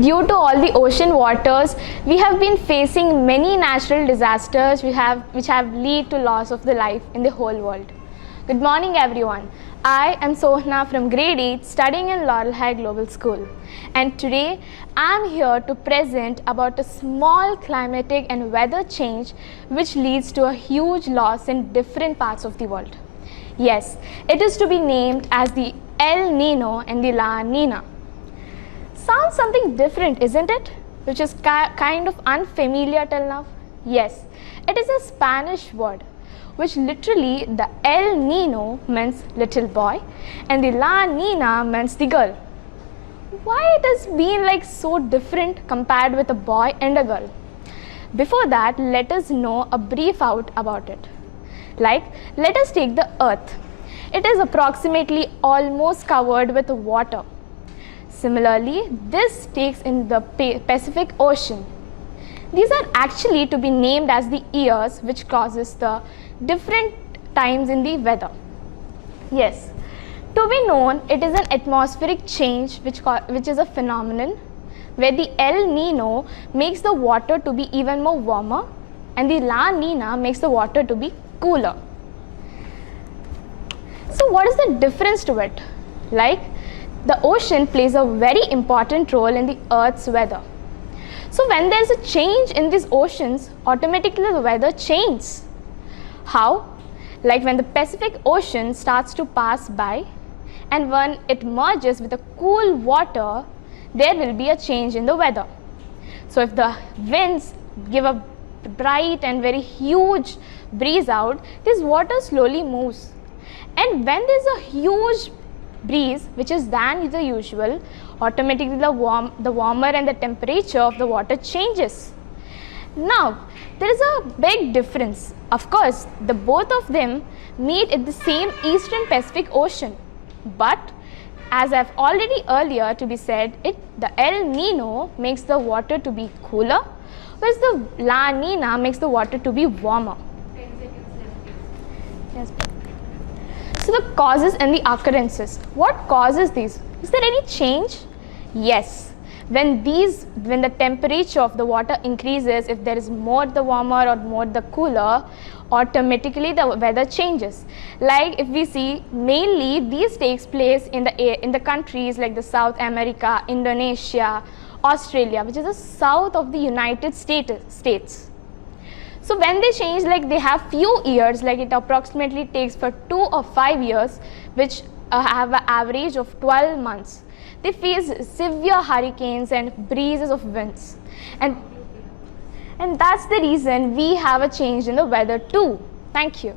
Due to all the ocean waters, we have been facing many natural disasters which have led to loss of the life in the whole world. Good morning everyone. I am Sohna from grade 8 studying in Laurel High Global School, and today I am here to present about a small climatic and weather change which leads to a huge loss in different parts of the world. Yes, it is to be named as the El Nino and the La Nina. Sounds something different, isn't it? Which is kind of unfamiliar till now. Yes, it is a Spanish word, which literally the El Nino means little boy and the La Nina means the girl. Why it has been like so different compared with a boy and a girl? Before that, let us know a brief out about it. Like, let us take the earth. It is approximately almost covered with water. Similarly, this takes in the Pacific Ocean. These are actually to be named as the years which causes the different times in the weather. Yes, to be known, it is an atmospheric change which is a phenomenon where the El Nino makes the water to be even more warmer and the La Nina makes the water to be cooler. So what is the difference to it? Like, the ocean plays a very important role in the Earth's weather. So when there is a change in these oceans, automatically the weather changes. How? Like when the Pacific Ocean starts to pass by and when it merges with the cool water, there will be a change in the weather. So if the winds give a bright and very huge breeze out, this water slowly moves. And when there is a huge breeze which is than the usual, automatically the warmer and the temperature of the water changes. Now there is a big difference. Of course, the both of them meet at the same Eastern Pacific Ocean, but as I've already earlier to be said, the El Nino makes the water to be cooler, whereas the La Nina makes the water to be warmer. 10 seconds left. Yes. So the causes and the occurrences. What causes these? Is there any change? Yes. When the temperature of the water increases, if there is more the warmer or more the cooler, automatically the weather changes. Like if we see, mainly these takes place in the countries like the South America, Indonesia, Australia, which is the south of the United States. So when they change, like they have few years, like it approximately takes for 2 or 5 years, which have an average of 12 months. They face severe hurricanes and breezes of winds. And that's the reason we have a change in the weather too. Thank you.